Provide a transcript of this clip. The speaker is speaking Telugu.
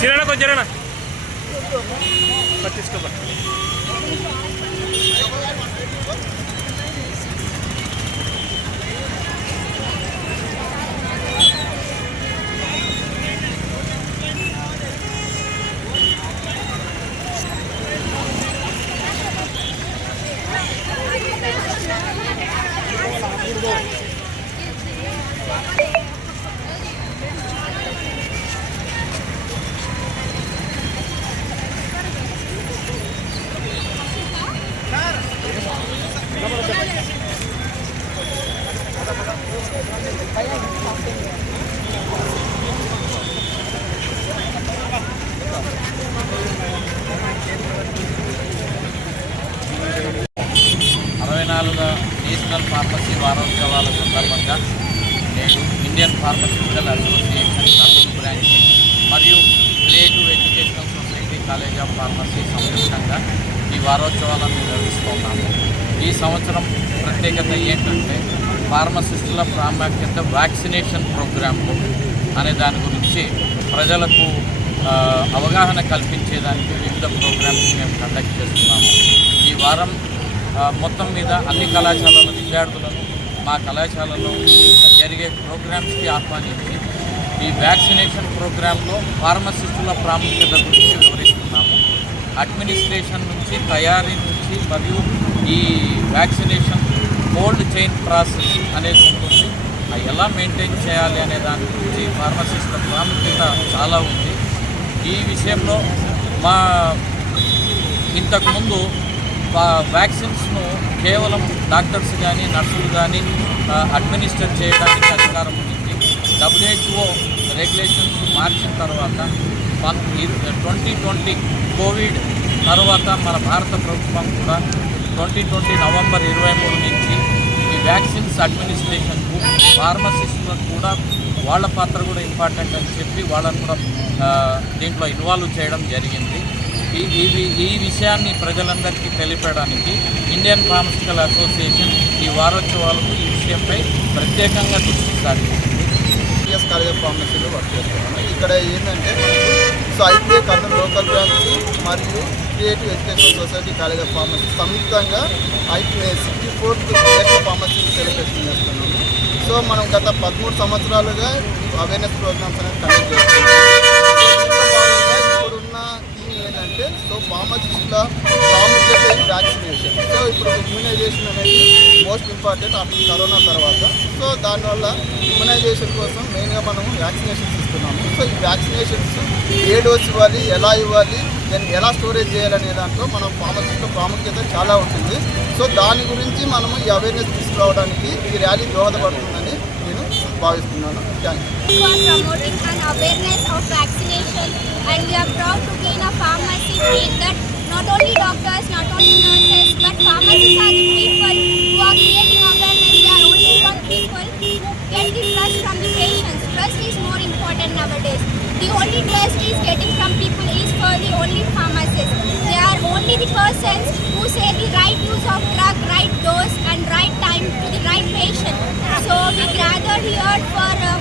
ಸಿರೋಣ ಕೊಂಚ ಇರೋಣ ಪತ್ತಿಸ್ಕೊಬ್ಬ అరవై నాలుగు నేషనల్ ఫార్మసీ వారోత్సవాల సందర్భంగా నేడు Indian pharmaceutical association Kurnool branch మరియు creative educational society college of pharmacy సంయుక్తంగా ఈ వారోత్సవాలను నిర్వహిస్తున్నాము ఈ సంవత్సరం ప్రత్యేకత ఏంటంటే ఫార్మసిస్టుల ప్రాముఖ్యత వ్యాక్సినేషన్ ప్రోగ్రాంలు అనే దాని గురించి ప్రజలకు అవగాహన కల్పించేదానికి వివిధ ప్రోగ్రామ్స్ మేము కండక్ట్ చేస్తున్నాము. ఈ వారం మొత్తం మీద అన్ని కళాశాలల విద్యార్థులను మా కళాశాలలో జరిగే ప్రోగ్రామ్స్కి ఆహ్వానించి ఈ వ్యాక్సినేషన్ ప్రోగ్రాంలో ఫార్మసిస్టుల ప్రాముఖ్యత గురించి వివరిస్తున్నాము. అడ్మినిస్ట్రేషన్ నుంచి తయారీ నుంచి మరియు ఈ వ్యాక్సినేషన్ కోల్డ్ చైన్ ప్రాసెస్ అనేది ఉంటుంది. అది ఎలా మెయింటైన్ చేయాలి అనే దాని గురించి ఫార్మసిస్ట్ల ప్రాముఖ్యత చాలా ఉంది. ఈ విషయంలో మా ఇంతకుముందు వ్యాక్సిన్స్ను కేవలం డాక్టర్స్ కానీ నర్సులు కానీ అడ్మినిస్టర్ చేయడానికి అధికారం ఉంది. డబ్ల్యూహెచ్ఓ రెగ్యులేషన్స్ మార్చిన తర్వాత ట్వంటీ ట్వంటీ కోవిడ్ తర్వాత మన భారత ప్రభుత్వం కూడా ట్వంటీ ట్వంటీ నవంబర్ ఇరవై మూడు నుంచి వ్యాక్సిన్స్ అడ్మినిస్ట్రేషన్కు ఫార్మసిస్ట్లకు కూడా వాళ్ళ పాత్ర కూడా ఇంపార్టెంట్ అని చెప్పి వాళ్ళని కూడా దీంట్లో ఇన్వాల్వ్ చేయడం జరిగింది. ఈ ఈ ఈ విషయాన్ని ప్రజలందరికీ తెలిపడానికి ఇండియన్ ఫార్మసిటికల్ అసోసియేషన్ ఈ వారోత్సవాలకు ఈ విషయంపై ప్రత్యేకంగా దృష్టి సాధించింది ఐపీఎస్ ఫార్మసీలో వర్క్ చేస్తున్నాను ఇక్కడ ఏంటంటే so IPA Kurnool local branch మరియు creative education society college of pharmacy సంయుక్తంగా IPA sixty fourth pharmacy celebration చేస్తున్నాము. సో మనం గత పదమూడు సంవత్సరాలుగా అవేర్నెస్ ప్రోగ్రామ్స్ అనేది కండక్ట్ చేస్తున్నాం ఇప్పుడున్న థీమ్ ఏంటంటే సో ఫార్మసిస్టుల ప్రాముఖ్యత వ్యాక్సినేషన్ సో ఇప్పుడు ఇమ్యునైజేషన్ అనేది మోస్ట్ ఇంపార్టెంట్ ఆఫ్టర్ కరోనా తర్వాత. సో దానివల్ల ఇమ్యునైజేషన్ కోసం మెయిన్గా మనం వ్యాక్సినేషన్స్ సో ఈ వ్యాక్సినేషన్స్ ఏ డోస్ ఇవ్వాలి ఎలా ఇవ్వాలి దాన్ని ఎలా స్టోరేజ్ చేయాలనే దాంట్లో మనం ఫార్మసీలో ప్రాముఖ్యత చాలా ఉంటుంది. సో దాని గురించి మనము ఈ అవేర్నెస్ తీసుకురావడానికి ఈ ర్యాలీ దోహదపడుతుందని నేను భావిస్తున్నాను. Thank you persons who say the right use of drug, right dose and right time to the right patient. So we gathered here for uh,